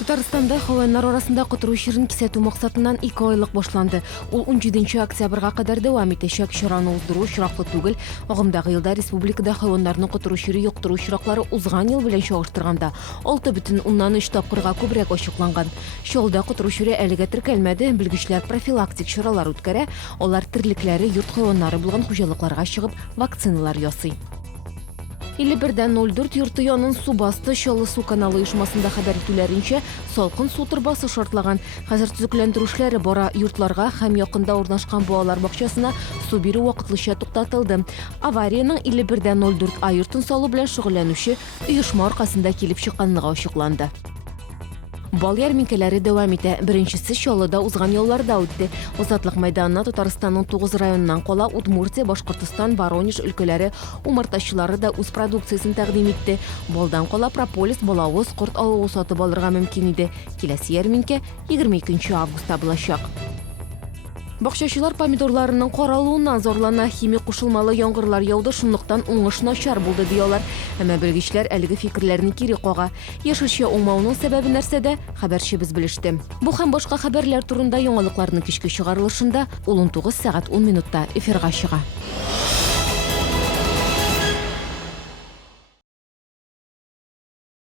Татарстанда хайваннар арасында котуруу ишин кисетүү максатынан 2 айлык башланды. Ул 17 октябрга кадар давам этешек. Чараны уздуруу шыраклы түгел. Агымдагы жылда республикада хайваннардын котуруу ишин юктуруу шыраклары узган ел менен чагыштырганда 6,3 тапкырга көбүрөөк ачыкланган. Шолда котуруу ишин элге тиркелмеди. Билгичлер профилактик чаралар өткөрө, алар тирликлери юрт хайваннары болгон хужалыкларга чыгып вакциналар ясый. 5104 Юртыянын су басты Шолы су каналы уюшмасында хабар итүүлеринче солкун су турбасы шартлаган. Хәзер түзүклөндүрүшлөр бора юртларга һәм якында урнашкан буалар бакчасына су берүү вакытлыча туктатылды. Авариянын 5104 А юртун салуу менен шөгүллөнүүчү уюшма аркасында келип чыкканлыгы ачыкланды. Бал ярминкелери давам эте. Биринчиси Шолыда узган жолларда өтті. Озатлык майданына Татарстанның 9 районунан кола Удмуртия, Башкортостан, Воронеж өлкөлөрү умартачылары да өз продукциясын тагдим этти. Балдан кола прополис, балавыз, курт алуу сатып алырга мүмкүн иде. Келесі ярминке 22 августта булачак. Бакчачылар помидорларынын каралуунан зорлана, химия кушулмалы яңгырлар яуды, шундыктан уңыш начар болду диялар. Әмма белгичлер әлеге фикерлерин кири кага. Яшылча оңмауның сәбәби нәрсәдә? Хәбәрчебез белеште. Бу һәм башка хәбәрләр турында яңалыкларның кичке чыгарылышында 19 сәгать 10 минутта эфирга чыга.